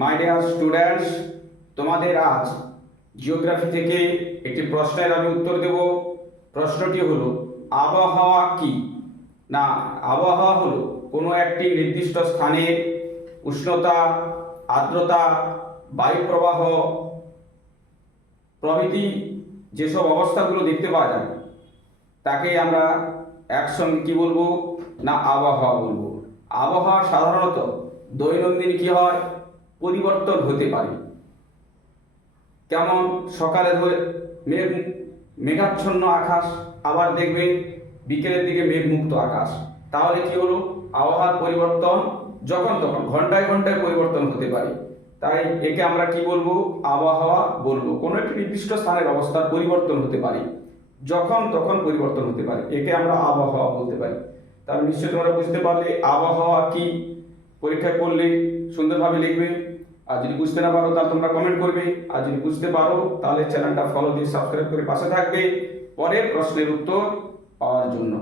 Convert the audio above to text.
My dear students, তোমাদের আজ geography থেকে একটি প্রশ্নের আমি উত্তর দেব। প্রশ্নটি হলো, আবহাওয়া কি? না, আবহাওয়া হলো কোনো একটি নির্দিষ্ট স্থানের উষ্ণতা, আর্দ্রতা, বায়ু প্রবাহ প্রভৃতি যেসব অবস্থাগুলো দেখতে পাওয়া যায় তাকে আমরা একসঙ্গে কি বলবো? না, আবহাওয়া বলবো। আবহাওয়া সাধারণত দৈনন্দিন কি হয়? পরিবর্তন হতে পারে। কেমন? সকালে মেঘাচ্ছন্ন আকাশ, আবার দেখবে বিকেলের দিকে মেঘমুক্ত আকাশ। তাহলে কি হলো? আবহাওয়ার পরিবর্তন যখন তখন ঘন্টায় ঘন্টায় পরিবর্তন হতে পারে। তাই একে আমরা কি বলবো? আবহাওয়া বলবো। কোনো একটি নির্দিষ্ট স্থানের অবস্থার পরিবর্তন হতে পারে, যখন তখন পরিবর্তন হতে পারে, একে আমরা আবহাওয়া বলতে পারি। তাহলে নিশ্চয়ই তোমরা বুঝতে পারলে আবহাওয়া কি। পরীক্ষায় পড়লে সুন্দরভাবে লিখবে। আর যদি বুঝতে না পারো তাহলে তোমরা কমেন্ট করবে। আর যদি বুঝতে পারো তাহলে চ্যানেলটা ফলো দিয়ে সাবস্ক্রাইব করে পাশে থাকবে পরের প্রশ্নের উত্তর পাওয়ার জন্য।